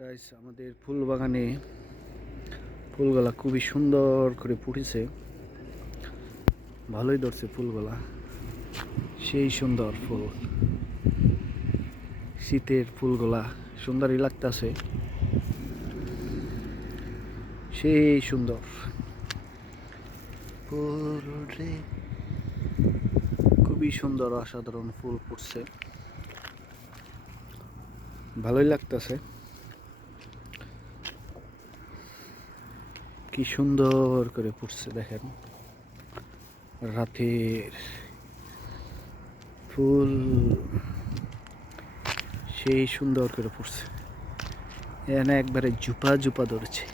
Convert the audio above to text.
Guys, আমাদের ফুল বাগানে ফুলগুলা খুবই সুন্দর করে ফুটেছে। ভালোই ধরছে ফুলগুলা, সেই সুন্দর ফুল। শীতের ফুলগুলা সুন্দরই লাগতেছে, সেই সুন্দর ফুল রে, খুবই সুন্দর অসাধারণ ফুল ফুটছে, ভালোই লাগতেছে। কি সুন্দর করে ফুটছে দেখেন, রাতের ফুল সেই সুন্দর করে ফুটছে। এখানে একবারে জুপা জুপা ধরেছে।